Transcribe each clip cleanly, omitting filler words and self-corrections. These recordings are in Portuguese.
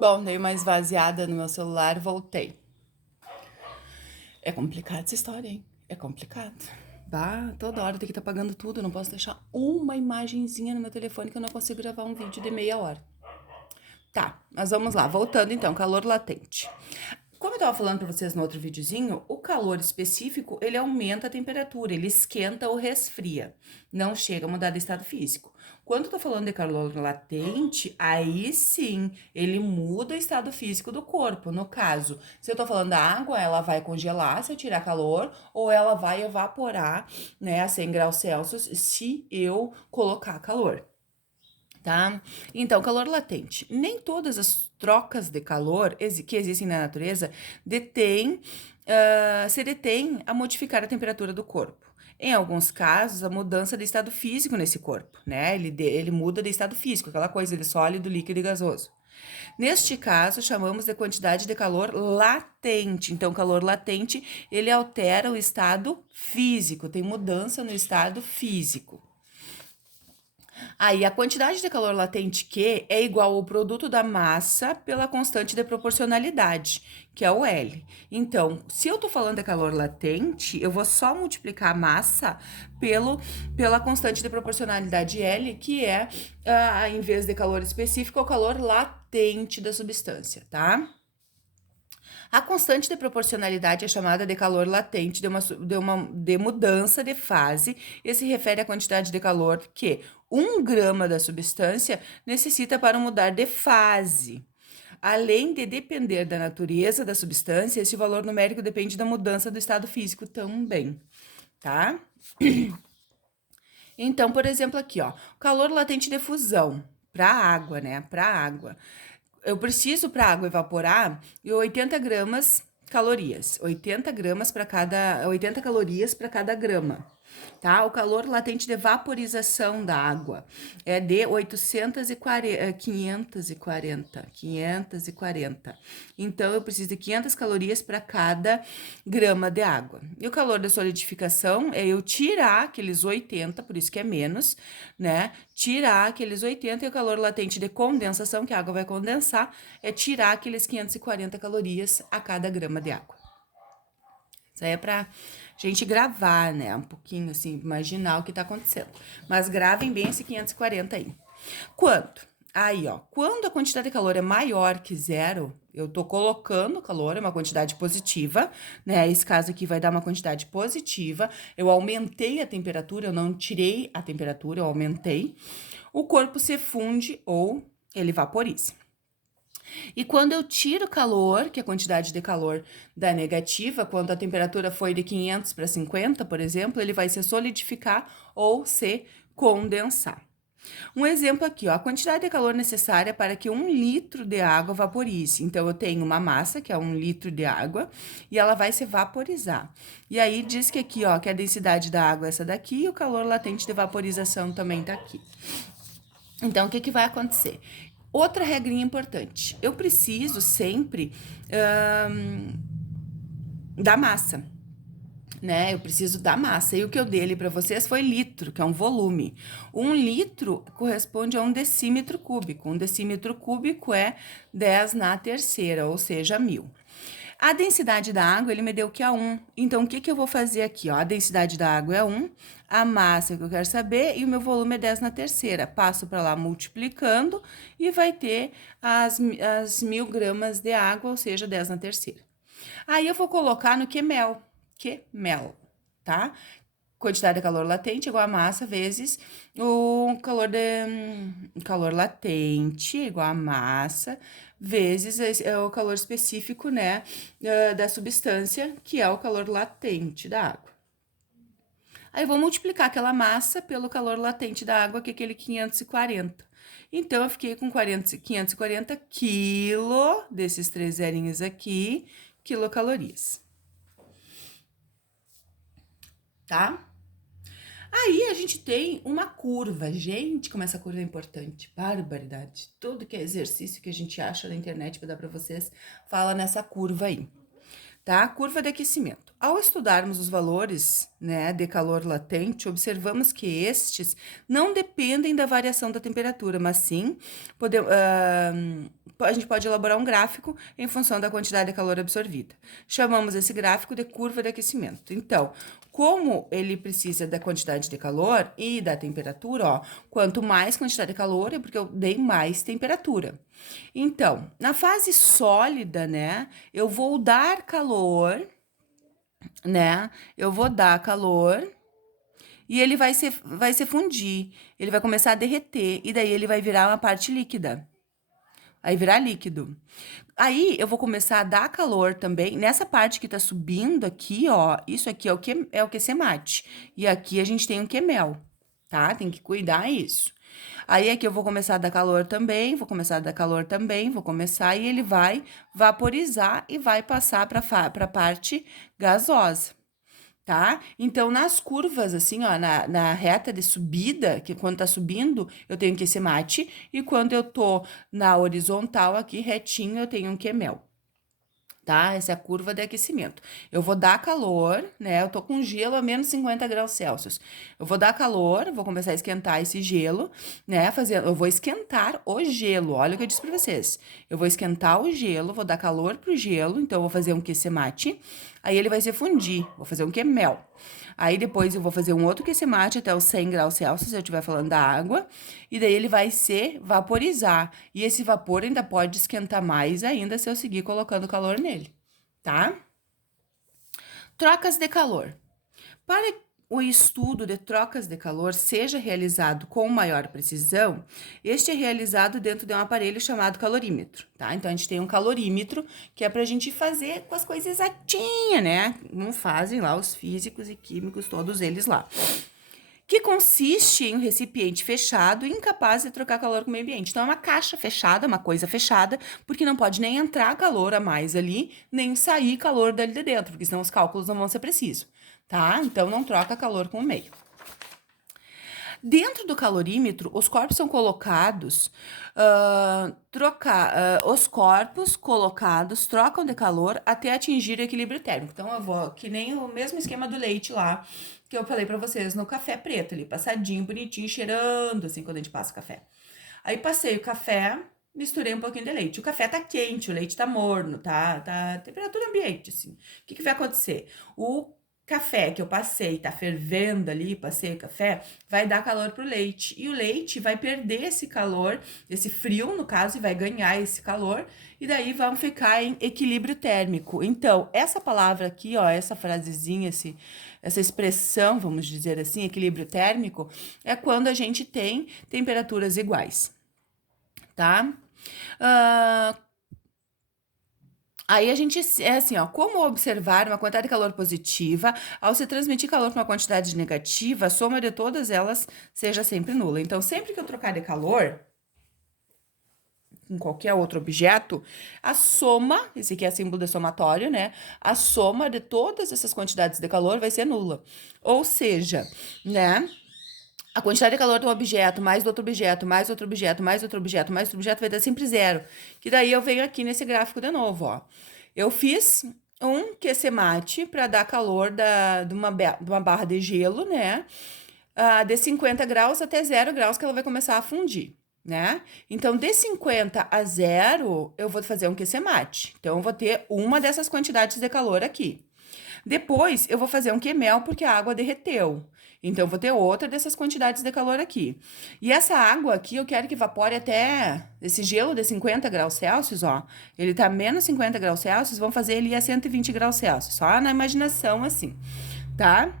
Bom, dei uma esvaziada no meu celular e voltei. É complicado essa história, hein? É complicado. Bah, toda hora tem que estar pagando tudo. Eu não posso deixar uma imagenzinha no meu telefone que eu não consigo gravar um vídeo de meia hora. Tá, mas vamos lá. Voltando então, calor latente. Como eu tava falando para vocês no outro videozinho, o calor específico, ele aumenta a temperatura, ele esquenta ou resfria. Não chega a mudar de estado físico. Quando eu tô falando de calor latente, aí sim, ele muda o estado físico do corpo. No caso, se eu tô falando da água, ela vai congelar se eu tirar calor, ou ela vai evaporar, né, a 100 graus Celsius se eu colocar calor. Tá? Então, calor latente. Nem todas as trocas de calor que existem na natureza se detêm a modificar a temperatura do corpo. Em alguns casos, a mudança de estado físico nesse corpo, né? Ele muda de estado físico, aquela coisa de sólido, líquido e gasoso. Neste caso, chamamos de quantidade de calor latente. Então, calor latente, ele altera o estado físico, tem mudança no estado físico. Aí, a quantidade de calor latente Q é igual ao produto da massa pela constante de proporcionalidade, que é o L. Então, se eu estou falando de calor latente, eu vou só multiplicar a massa pela constante de proporcionalidade L, que é, em vez de calor específico, o calor latente da substância, tá? A constante de proporcionalidade é chamada de calor latente de mudança de fase e se refere à quantidade de calor que 1 grama da substância necessita para mudar de fase. Além de depender da natureza da substância, esse valor numérico depende da mudança do estado físico também, tá? Então, por exemplo, aqui, ó, calor latente de fusão para água, né? Para água. Eu preciso para a água evaporar 80 gramas calorias, 80 gramas para cada, 80 calorias para cada grama, tá? O calor latente de vaporização da água é de 540. Então, eu preciso de 500 calorias para cada grama de água. E o calor da solidificação é eu tirar aqueles 80, por isso que é menos, né? Tirar aqueles 80 e o calor latente de condensação, que a água vai condensar, é tirar aqueles 540 calorias a cada grama de água. Isso aí é pra gente gravar, né? Um pouquinho assim, imaginar o que tá acontecendo. Mas gravem bem esse 540 aí. Quanto? Aí, ó, quando a quantidade de calor é maior que zero, eu tô colocando calor, é uma quantidade positiva, né? Esse caso aqui vai dar uma quantidade positiva. Eu aumentei a temperatura, eu não tirei a temperatura, eu aumentei. O corpo se funde ou ele vaporiza. E quando eu tiro calor, que é a quantidade de calor da negativa, quando a temperatura foi de 500 para 50, por exemplo, ele vai se solidificar ou se condensar. Um exemplo aqui, ó, a quantidade de calor necessária para que 1 litro de água vaporize. Então, eu tenho uma massa, que é 1 litro de água, e ela vai se vaporizar. E aí, diz que aqui, ó, que a densidade da água é essa daqui, e o calor latente de vaporização também tá aqui. Então, o que que vai acontecer? Outra regrinha importante, eu preciso sempre da massa, né? Eu preciso da massa. E o que eu dei ali para vocês foi litro, que é um volume. 1 litro corresponde a 1 decímetro cúbico. 1 decímetro cúbico é 10 na terceira, ou seja, 1000. A densidade da água, ele me deu que é 1. Então, o que que eu vou fazer aqui, ó? A densidade da água é 1, a massa que eu quero saber e o meu volume é 10 na terceira. Passo para lá multiplicando e vai ter as 1000 gramas de água, ou seja, 10 na terceira. Aí, eu vou colocar no QMEL, tá? Quantidade de calor latente igual a massa vezes o calor latente igual a massa vezes o calor específico, né, da substância, que é o calor latente da água. Aí eu vou multiplicar aquela massa pelo calor latente da água, que é aquele 540. Então, eu fiquei com 540 quilo, desses 3 zerinhos aqui, quilocalorias, tá? Aí a gente tem uma curva. Gente, como essa curva é importante. Barbaridade. Tudo que é exercício que a gente acha na internet para dar para vocês, fala nessa curva aí. tá? Curva de aquecimento. Ao estudarmos os valores, né, de calor latente, observamos que estes não dependem da variação da temperatura, mas sim a gente pode elaborar um gráfico em função da quantidade de calor absorvida. Chamamos esse gráfico de curva de aquecimento. Então, como ele precisa da quantidade de calor e da temperatura, ó, quanto mais quantidade de calor é porque eu dei mais temperatura. Então, na fase sólida, né, eu vou dar calor, né? Eu vou dar calor e ele vai se fundir, ele vai começar a derreter e daí ele vai virar uma parte líquida. Aí virar líquido. Aí eu vou começar a dar calor também nessa parte que tá subindo aqui, ó. Isso aqui é o QC-mate. E aqui a gente tem um QMEL, tá? Tem que cuidar isso. Aí aqui eu vou começar a dar calor também, vou começar a dar calor também, vou começar e ele vai vaporizar e vai passar para a parte gasosa, tá? Então, nas curvas, assim, ó, na reta de subida, que quando tá subindo, eu tenho que ser mate, e quando eu tô na horizontal aqui, retinho, eu tenho um QMEL. Tá? Essa é a curva de aquecimento. Eu vou dar calor, né? Eu tô com gelo a menos 50 graus Celsius. Eu vou dar calor, vou começar a esquentar esse gelo, né? Eu vou esquentar o gelo. Olha o que eu disse pra vocês. Eu vou esquentar o gelo, vou dar calor pro gelo, então eu vou fazer um QC-mate. Aí ele vai se fundir. Vou fazer um QMEL. Aí depois eu vou fazer um outro QC-mate até os 100 graus Celsius, se eu estiver falando da água. E daí ele vai se vaporizar. E esse vapor ainda pode esquentar mais ainda se eu seguir colocando calor nele, tá? Trocas de calor. Para o estudo de trocas de calor seja realizado com maior precisão, este é realizado dentro de um aparelho chamado calorímetro, tá? Então, a gente tem um calorímetro que é para a gente fazer com as coisas exatinhas, né? Não fazem lá os físicos e químicos, todos eles lá. Que consiste em um recipiente fechado e incapaz de trocar calor com o meio ambiente. Então, é uma caixa fechada, uma coisa fechada, porque não pode nem entrar calor a mais ali, nem sair calor dali de dentro, porque senão os cálculos não vão ser precisos, tá? Então, não troca calor com o meio. Dentro do calorímetro, os corpos são colocados, os corpos colocados trocam de calor até atingir o equilíbrio térmico. Então, eu vou, que nem o mesmo esquema do leite lá, que eu falei pra vocês, no café preto ali, passadinho, bonitinho, cheirando, assim, quando a gente passa o café. Aí, passei o café, misturei um pouquinho de leite. O café tá quente, o leite tá morno, tá temperatura ambiente, assim. O que vai acontecer? O café que eu passei, tá fervendo ali, passei o café, vai dar calor pro leite. E o leite vai perder esse calor, esse frio, no caso, e vai ganhar esse calor, e daí vão ficar em equilíbrio térmico. Então, essa palavra aqui, ó, essa frasezinha, essa expressão, vamos dizer assim, equilíbrio térmico, é quando a gente tem temperaturas iguais, tá? Aí a gente, é assim, ó, como observar uma quantidade de calor positiva, ao se transmitir calor para uma quantidade negativa, a soma de todas elas seja sempre nula. Então, sempre que eu trocar de calor em qualquer outro objeto, a soma, esse aqui é símbolo de somatório, né? A soma de todas essas quantidades de calor vai ser nula. Ou seja, né? A quantidade de calor de um objeto, mais do outro objeto, mais outro objeto, mais outro objeto, mais outro objeto, vai dar sempre zero. Que daí eu venho aqui nesse gráfico de novo, ó. Eu fiz um QC-mate para dar calor de uma barra de gelo, né? De 50 graus até 0 graus, que ela vai começar a fundir, né? Então, de 50 a 0, eu vou fazer um QC-mate. Então, eu vou ter uma dessas quantidades de calor aqui. Depois, eu vou fazer um QMEL porque a água derreteu. Então, eu vou ter outra dessas quantidades de calor aqui. E essa água aqui, eu quero que evapore até esse gelo de 50 graus Celsius, ó. Ele tá menos 50 graus Celsius, vamos fazer ele a 120 graus Celsius. Só na imaginação, assim, tá?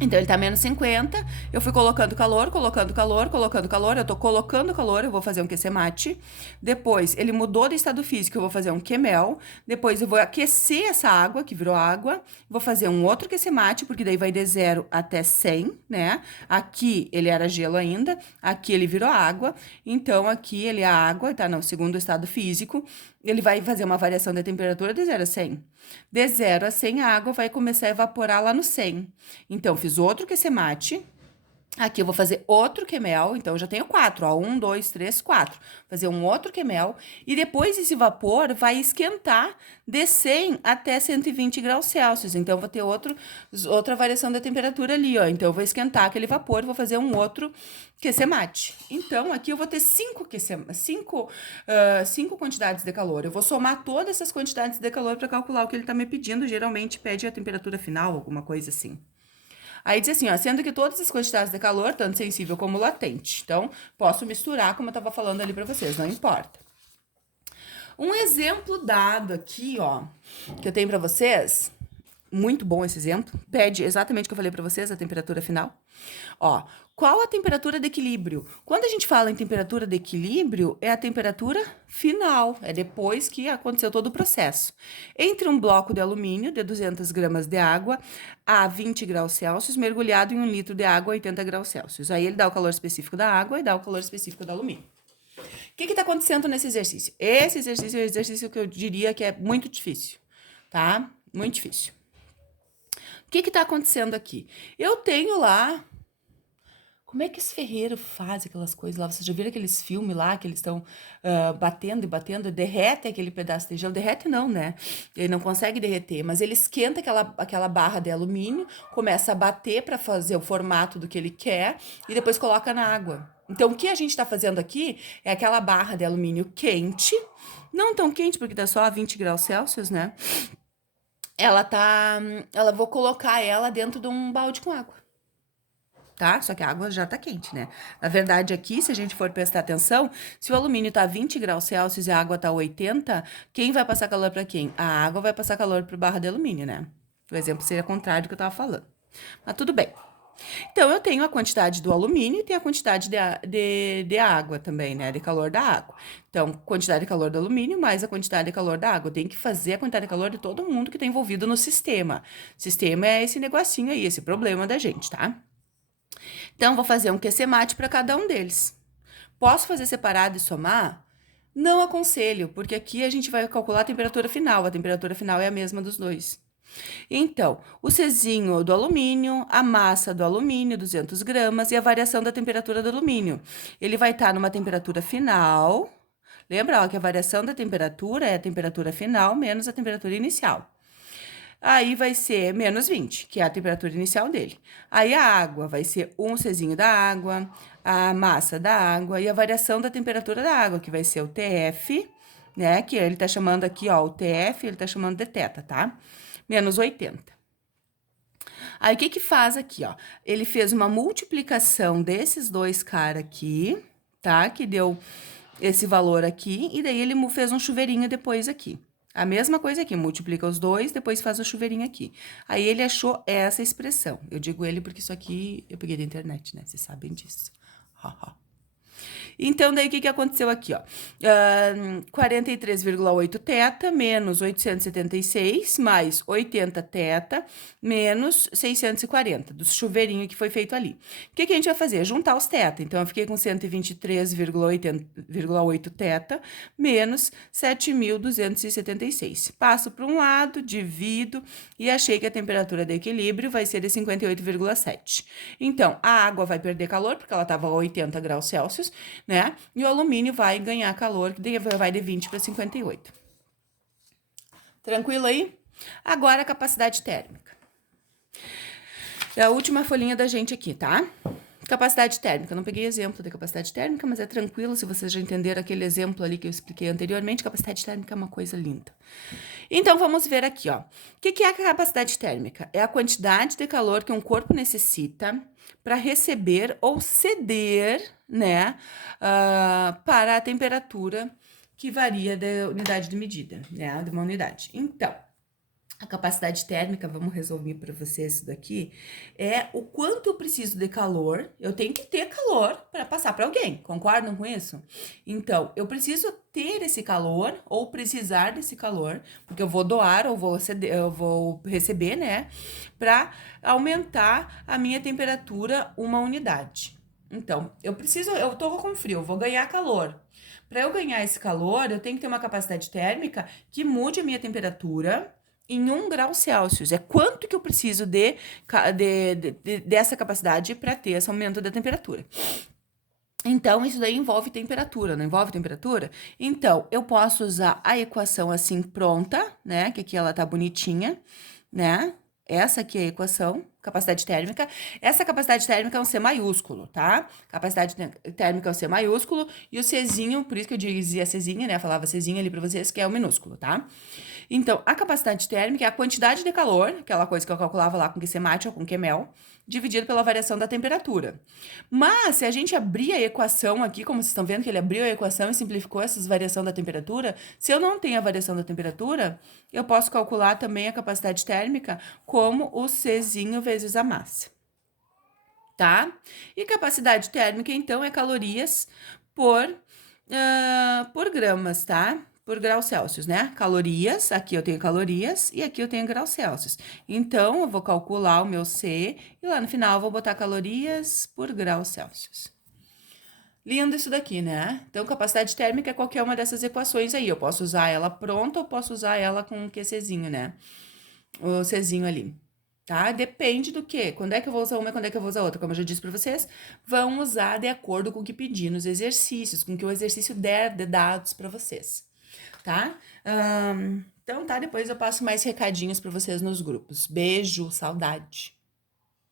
Então, ele tá menos 50, eu fui colocando calor, colocando calor, colocando calor, eu tô colocando calor, eu vou fazer um QC-mate. Depois, ele mudou de estado físico, eu vou fazer um QMEL. Depois, eu vou aquecer essa água, que virou água. Vou fazer um outro QC-mate, porque daí vai de 0 até 100, né? Aqui, ele era gelo ainda, aqui ele virou água. Então, aqui ele é água, tá no segundo estado físico. Ele vai fazer uma variação da temperatura de 0 a 100. De 0 a 100, a água vai começar a evaporar lá no 100. Então, fiz outro QC-mate. Aqui eu vou fazer outro QML, então eu já tenho 4, ó, 1, 2, 3, 4. Fazer um outro QML e depois esse vapor vai esquentar de 100 até 120 graus Celsius. Então eu vou ter outra variação da temperatura ali, ó. Então eu vou esquentar aquele vapor e vou fazer um outro QC-mate. Então aqui eu vou ter 5 quantidades de calor. Eu vou somar todas essas quantidades de calor para calcular o que ele está me pedindo. Geralmente pede a temperatura final, alguma coisa assim. Aí diz assim, ó, sendo que todas as quantidades de calor, tanto sensível como latente. Então, posso misturar, como eu estava falando ali para vocês, não importa. Um exemplo dado aqui, ó, que eu tenho para vocês, muito bom esse exemplo, pede exatamente o que eu falei para vocês, a temperatura final. Ó, qual a temperatura de equilíbrio? Quando a gente fala em temperatura de equilíbrio, é a temperatura final, é depois que aconteceu todo o processo. Entre um bloco de alumínio de 200 gramas de água a 20 graus Celsius, mergulhado em 1 litro de água a 80 graus Celsius. Aí ele dá o calor específico da água e dá o calor específico do alumínio. O que está acontecendo nesse exercício? Esse exercício é um exercício que eu diria que é muito difícil, tá? Muito difícil. O que está acontecendo aqui? Eu tenho lá. Como é que esse ferreiro faz aquelas coisas lá? Vocês já viram aqueles filmes lá que eles estão batendo e batendo, derrete aquele pedaço de gelo? Derrete não, né? Ele não consegue derreter, mas ele esquenta aquela barra de alumínio, começa a bater para fazer o formato do que ele quer e depois coloca na água. Então, o que a gente está fazendo aqui é aquela barra de alumínio quente, não tão quente porque tá só a 20 graus Celsius, né? Vou colocar ela dentro de um balde com água. Tá? Só que a água já tá quente, né? Na verdade, aqui, se a gente for prestar atenção, se o alumínio tá 20 graus Celsius e a água tá 80, quem vai passar calor para quem? A água vai passar calor pro barra de alumínio, né? O exemplo seria contrário do que eu tava falando. Mas tudo bem. Então, eu tenho a quantidade do alumínio e tenho a quantidade de água também, né? De calor da água. Então, quantidade de calor do alumínio mais a quantidade de calor da água. Tem que fazer a quantidade de calor de todo mundo que tá envolvido no sistema. Sistema é esse negocinho aí, esse problema da gente, tá? Então, vou fazer um QC-mate para cada um deles. Posso fazer separado e somar? Não aconselho, porque aqui a gente vai calcular a temperatura final. A temperatura final é a mesma dos dois. Então, o Czinho do alumínio, a massa do alumínio, 200 gramas, e a variação da temperatura do alumínio. Ele vai estar numa temperatura final. Lembra ó, que a variação da temperatura é a temperatura final menos a temperatura inicial. Aí vai ser menos 20, que é a temperatura inicial dele. Aí a água vai ser um Czinho da água, a massa da água e a variação da temperatura da água, que vai ser o TF, né? Que ele tá chamando aqui, ó, o TF, ele tá chamando de teta, tá? Menos 80. Aí o que que faz aqui, ó? Ele fez uma multiplicação desses dois caras aqui, tá? Que deu esse valor aqui, e daí ele fez um chuveirinho depois aqui. A mesma coisa aqui, multiplica os dois, depois faz o chuveirinho aqui. Aí ele achou essa expressão. Eu digo ele porque isso aqui eu peguei da internet, né? Vocês sabem disso. Então, daí, o que que aconteceu aqui, ó? 43,8 teta menos 876 mais 80 teta menos 640, do chuveirinho que foi feito ali. O que que a gente vai fazer? Juntar os teta. Então, eu fiquei com 123,8 teta menos 7.276. Passo para um lado, divido e achei que a temperatura de equilíbrio vai ser de 58,7. Então, a água vai perder calor, porque ela estava a 80 graus Celsius, né? E o alumínio vai ganhar calor, que vai de 20 para 58. Tranquilo aí? Agora a capacidade térmica. É a última folhinha da gente aqui, tá? Capacidade térmica. Não peguei exemplo da capacidade térmica, mas é tranquilo se vocês já entenderam aquele exemplo ali que eu expliquei anteriormente. Capacidade térmica é uma coisa linda. Então, vamos ver aqui, ó. O que é a capacidade térmica? É a quantidade de calor que um corpo necessita para receber ou ceder, né, para a temperatura que varia da unidade de medida, né, de uma unidade. Então, a capacidade térmica, vamos resolver para vocês isso daqui, é o quanto eu preciso de calor. Eu tenho que ter calor para passar para alguém, concordam com isso? Então, eu preciso ter esse calor ou precisar desse calor, porque eu vou doar ou eu vou receber, né, para aumentar a minha temperatura uma unidade. Então, eu tô com frio, eu vou ganhar calor. Para eu ganhar esse calor, eu tenho que ter uma capacidade térmica que mude a minha temperatura, em 1 grau Celsius. É quanto que eu preciso dessa capacidade para ter esse aumento da temperatura. Então, isso daí envolve temperatura, não envolve temperatura? Então, eu posso usar a equação assim pronta, né? Que aqui ela tá bonitinha, né? Essa aqui é a equação, capacidade térmica. Essa capacidade térmica é um C maiúsculo, tá? Capacidade térmica é o C maiúsculo e o Czinho, por isso que eu dizia Czinha, né? Eu falava Czinho ali pra vocês, que é o minúsculo, tá? Então, a capacidade térmica é a quantidade de calor, aquela coisa que eu calculava lá com QC mate ou com QMel, dividido pela variação da temperatura. Mas, se a gente abrir a equação aqui, como vocês estão vendo que ele abriu a equação e simplificou essa variação da temperatura, se eu não tenho a variação da temperatura, eu posso calcular também a capacidade térmica como o Czinho vezes a massa, tá? E capacidade térmica, então, é calorias por gramas, tá? Por graus Celsius, né? Calorias, aqui eu tenho calorias e aqui eu tenho graus Celsius. Então, eu vou calcular o meu C e lá no final eu vou botar calorias por graus Celsius. Lindo isso daqui, né? Então, capacidade térmica é qualquer uma dessas equações aí. Eu posso usar ela pronta ou posso usar ela com um QCzinho, né? O Czinho ali. Tá? Depende do quê? Quando é que eu vou usar uma e quando é que eu vou usar outra? Como eu já disse para vocês, vão usar de acordo com o que pedir nos exercícios, com o que o exercício der de dados para vocês, tá? Então tá, depois eu passo mais recadinhos para vocês nos grupos. Beijo, saudade.